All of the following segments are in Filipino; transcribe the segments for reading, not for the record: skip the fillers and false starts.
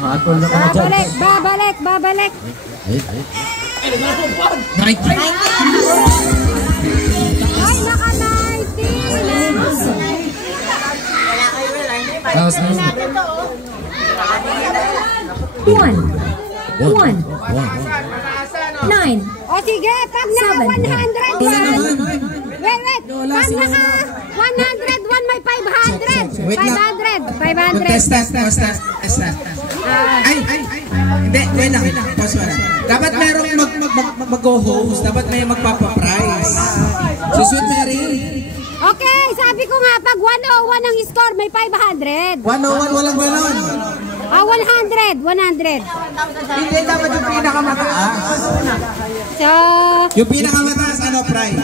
Hatol na ka dyan. Babalik. Ay, naka-90. One. 9. O sige, pag naka 100 yan. Wait. Pag naka 101 may 500. 500. Test. Ay. Hindi, wait lang. Pause mo na. Dapat merong mag-go-host. Dapat may magpapaprize. Susunod, Mary. Okay, sabi ko nga, pag 101 ang score, may 500. 101, walang ganon. 100. Hindi, dapat yung pinakamataas. So, yung pinakamataas, ano, prize?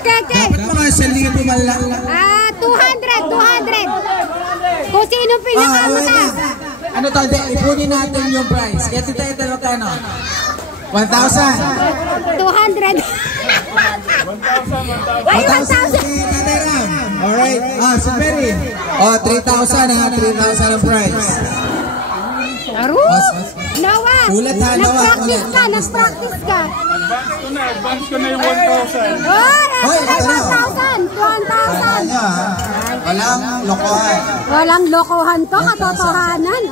Okay. Dapat mga 1,000 man lang. 200. Kung sino pinakamataas. Ano to, ipunin natin yung prize. Kaya ito, magkano? 1,000. 200. Ay, 1,000. Alright. Si Perry. 3,000 ang 3,000 ang prize. Laro? Nawa. Ulat ha, Nawa. Nag-practice ka. Advance ko na yung 1,000. Ay, 1,000. 1,000. Walang lokohan. Walang lokohan to, katotohanan.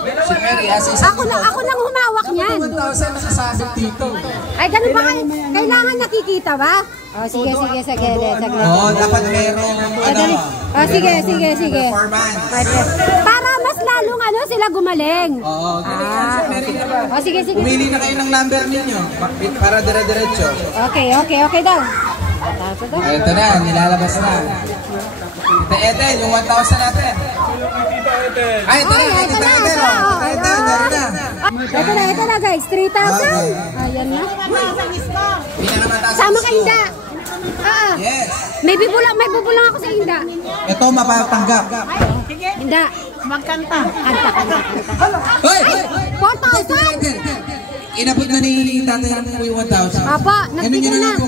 Si Perry, Ako lang humawak niyan. 1,000 nakasabit dito. Ay, ganun ba? Kailangan nakikita ba? Sige. Dapat merong Sige. Para mas lalong sila gumaling. Sige. Pumili na kayo ng number ninyo para dire-diretso. Okay daw. Ito na, nilalabas na. Ito, yung 1,000 natin. Ay, ito na guys, 3,000. Ayan na. Sama ka Inda. Yes. May bubulang ako sa Inda. Ito mapapanggap. Inda, magkanta. Kanta. Hoy! 4,000. Inabot na ni tatay ng 1,000. Apa, nagbigay na.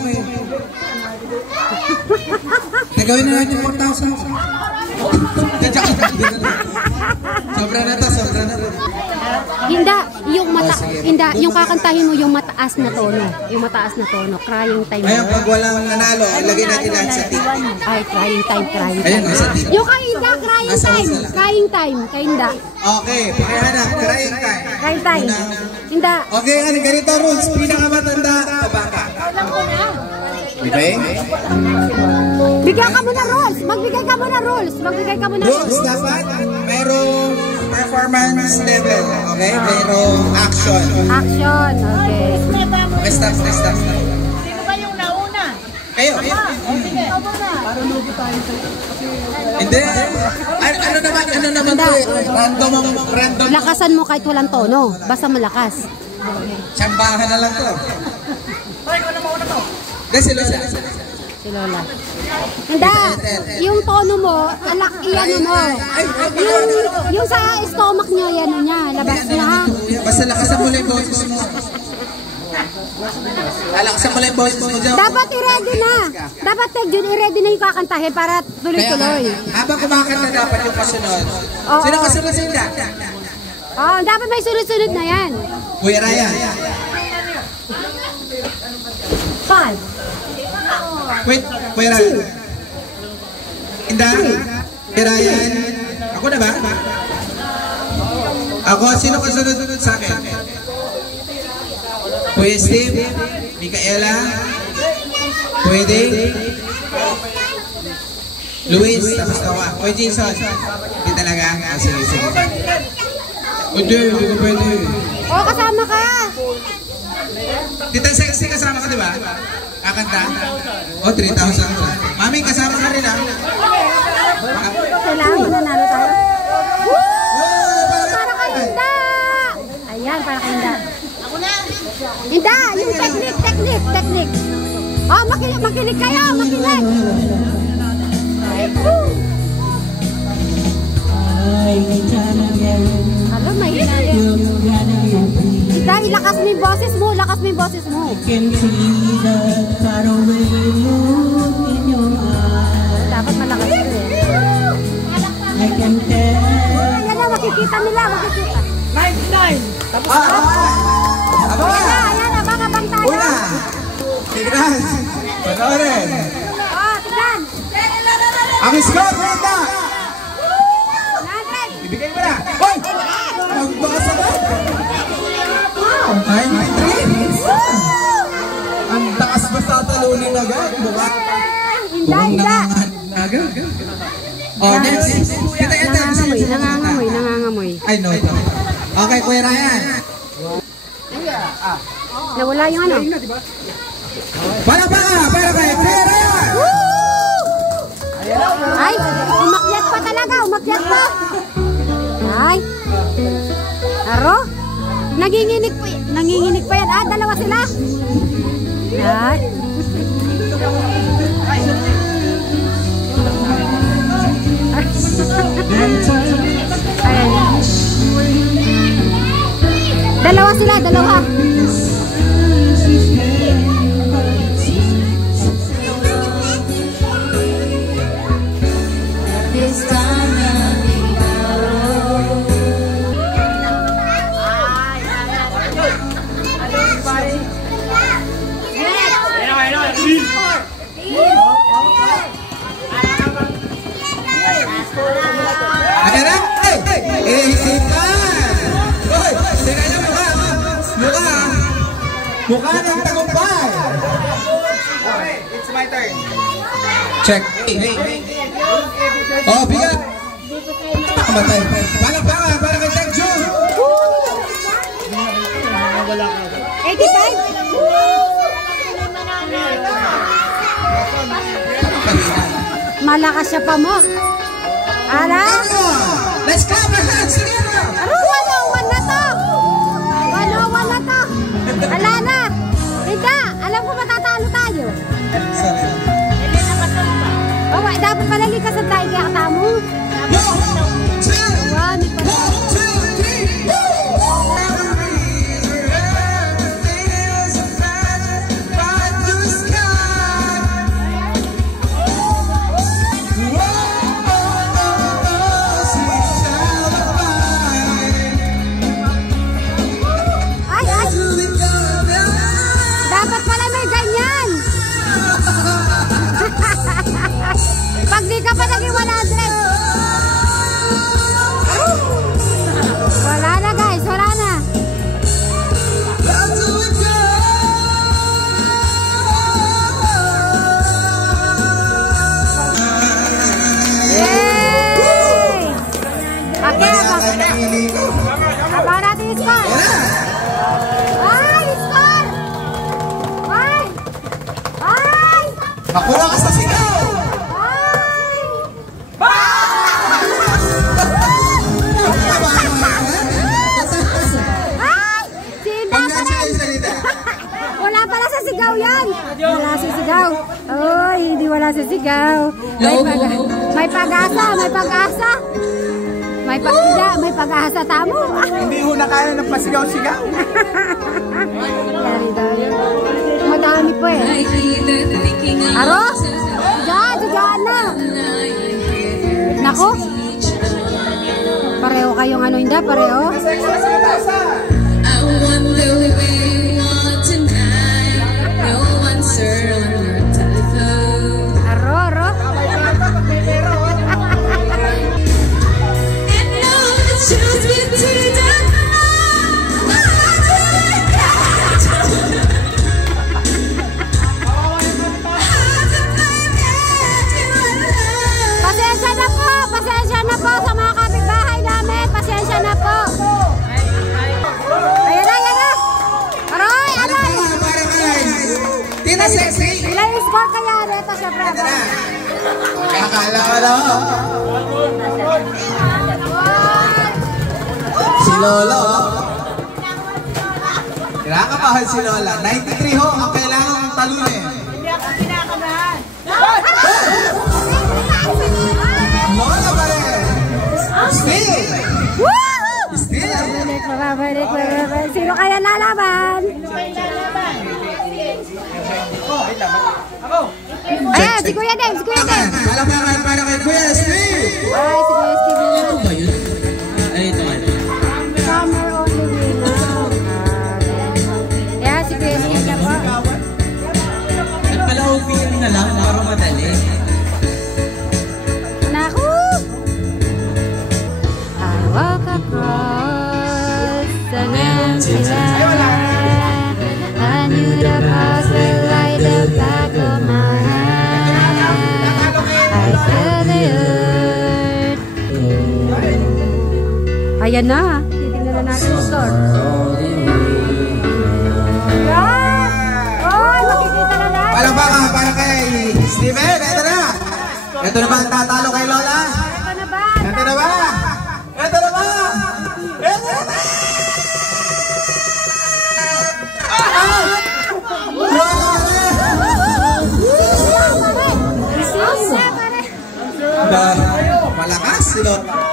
Nagawin na natin 4,000. Sobra na to. Yung kakantahin mo yung mataas na tono. Crying time. Ayun, pag walang nanalo, ilagay natin lahat sa tip. Ay, crying time. Ayun, sa tip. Yung kay Inda, crying time. Kay Inda. Okay, pakihanap, crying time. Inda. Okay, ganito rules. Pinakamatanda, tabaka. Okay? Bigyan ka mo na rules. Magbigay ka mo na rules. Rules dapat mayroong performance level. Okay? Mayroong action. Okay. Stop. Sino ba yung nauna? Kayo. Sige, ikaw muna. Hindi. Ano naman to eh? Random. Lakasan mo kahit walang tono. Basta malakas. Tsambahan na lang to. Si Lola. Hindi. Yung tono mo, iyan mo. Yung sa stomach niya, labas niya ha. Basta lakasan mo lang yung boses mo. Lakasan mo lang yung boses mo dyan. Dapat i-ready na. Dapat i-ready na yung kakantahin para tuloy-tuloy. Habang kumakanta dapat yung kasunod. Sino kasunod sa Inda? Dapat may sunod-sunod na yan. Kuya Ryan. 5. Wait, Kuya Ryan. Inda? Kuya Ryan. Ako na ba? Ako, sino kasunod sa akin? Kuya Steve? Micaela? Kuya Dave? Luis? Tapos ako. Kuya Jason? Hindi talaga? Sige. Hindi ko pwede. Kasama ka. Tita Sexy, kasama ka, di ba? Kakanta? 3,000. Mami, kasama ka rin, ha? Kailangan mananalo tayo. Para kay Inda. Ayan, para kay Inda. Ako na. Inda, yung technique. Makinig kayo, makinig. Alam, mahina yan. Inda, ilakas mo yung boses mo. Dapat malakas yun eh. Yan naman. makikita nila, makikita. 99. Tapos Ayan, abang-abang tayo. Una. Tignan. Panoorin. Tignan. Ang score, Brenda. 100. Ibigay mo na. Hoy! Ang basa ba? Wow! 93. Ang taas ba sa talunin agad? Mukhang nanganganib na agad. Oh, next. Kita. Nangangamoy. Ay, no. Okay, Kuya Ryan. Nawala yung ano. Palakpakan para kay Kuya Ryan. Ay, umakyat pa talaga, umakyat pa. Ay. Aro? Nanginginig pa yan. Ah, dalawa sila. Ay. Ayan. Dalawa sila, dalawa. Ada na? Hindi pa! Hoy! Tingnan niyo mukha! Mukha ng tagumpay! Okay, it's my turn. Check. Oh, bigat! Nakamatay. Palakpakan para kay Tech June! 85? Malakas siya pa mo. Ala? Let's clap our hands together! Aro, 101 na to! 101 na to! Ala na! Hindi! Alam ko matatalo tayo. Sorry. Oh, dapat pala likasan tayo kaya katamo. 1, 2, 3, dapat pala may ganyan. Pag di ka pa naging 100. Wala na guys, wala na. Yay! Okay, abangan natin yung score. Ay, score! Ay! Ay! Makuha ka sa sigaw! Wala pala sa sigaw yan. Wala sa sigaw. Oy, hindi wala sa sigaw. May pag-asa, may pag-asa. May pag-asa tamo. Hindi ho na kaya ng pasigaw-sigaw. Madami po eh. Aro? Diyan na. Nako. Pareho kayong ano hindi, pareho. Aro. Pasensya na po sa mga kapitbahay namin. Pasensya na po. Ayan na. Aroy. Tina sexy! Ilan yung score kaya? Ito siya, bravo. Akala ko lang. Si Lolo. Kinakabahan si Lola. 93 ho, ang kailangan talunin. Hindi ako kinakabahan. Lola pa rin. Still. Babalik. Sino kaya lalaban? Ayan, si Kuya Dave. Palakpakan para kay Kuya Steve. Ay, si Kuya Steve. Ito ba yun? Ay, ito. ayan na. Titingnan na natin yung store. Yan! Oy, makikita na natin. Palakpakan para kay Steven. Ito na. Ito na ba ang tatalo kay Lola? Ito na ba? Ito na ba? Ito na ba? Ito na ba? Malakas si Lola.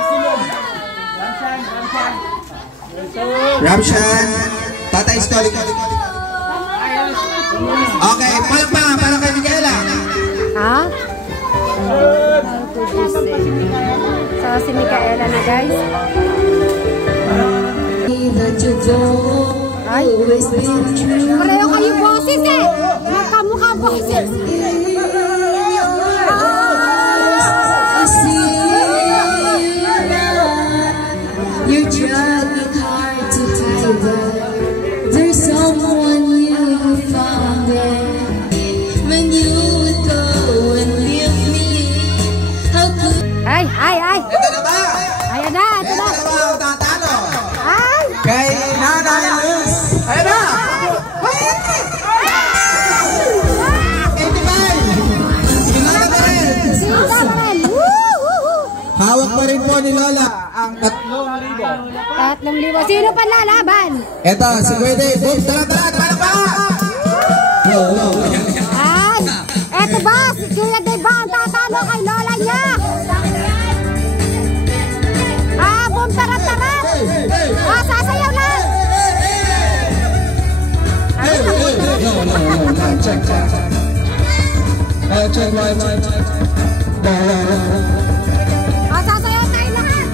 Ramshan. Tatay Story. Okay, palakpakan para kay Miguela. Ha? So, si Micaela na, guys. Ay, pareho kayo boses eh. Magkamukha boses. You're trying hard to tie back. There's someone you found it. When you would go and leave me, how could Ay, ay, ay. Ito na ba? Ayan na, ito na. Ito na ba ang tatalo? Ay. Kay Nanay Luz. Ayan na! 85! Sinala pa rin! Sila pa rin. Woo, woo, woo. Hawak pa rin po ni Lola ang 3,000. Sino pa lalaban? Ito, si Kuwede. Boom, talat, palakpakan! Ay, eto ba? Si Kuya Dave ba ang tatalo kay Lola niya? Boom, tarat-tarat. Sasayaw lang. Check. Check, Sasayaw tayo lahat.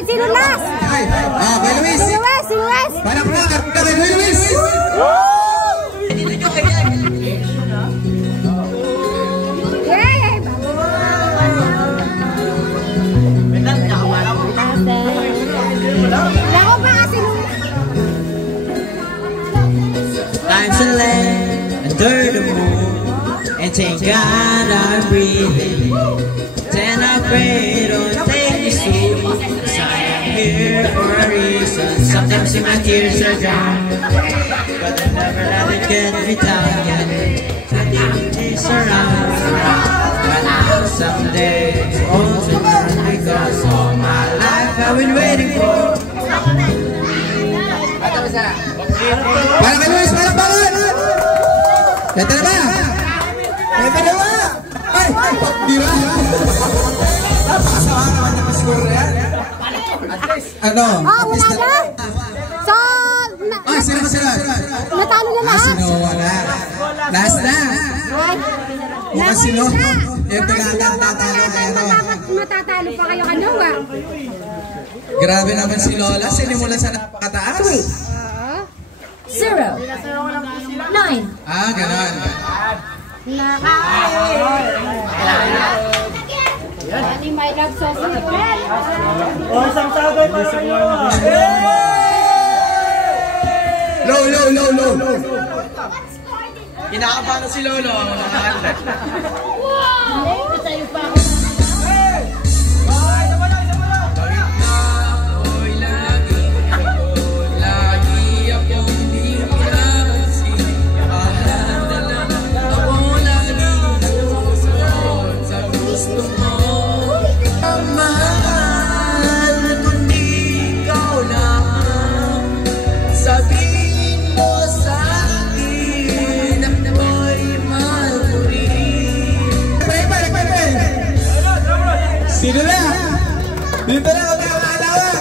Sino last? kay Luis. Si Luis. Palakpakan kay Luis. Yay! Lako pa kasi I'm to land under the moon and thank God I'm breathing. Then I pray, don't take me soon, 'cause I am here for a reason. Sometimes my tears are dry, but I never let it get me down yet. Sometimes around, but someday it's all to learn, because all my life I've been waiting for. Para kay Luis, palakpakan! Ito na ba? Ito na ba? Ay, bira! Napakasawa naman yung score na yan. Ano? wala na. So, sila. natalo na lahat. Sino wala? Last na. Ay, Mukhang sino? Yung Baka tatalo kayo. matatalo pa kayo kanawa. Grabe naman si Lola. Sinimula sa napakataas. 0, 9, Ganon. Yan yung my love sauce. Low. Kinakabahan na si Lolo. Sino na? Dito na, okay, mga alawan.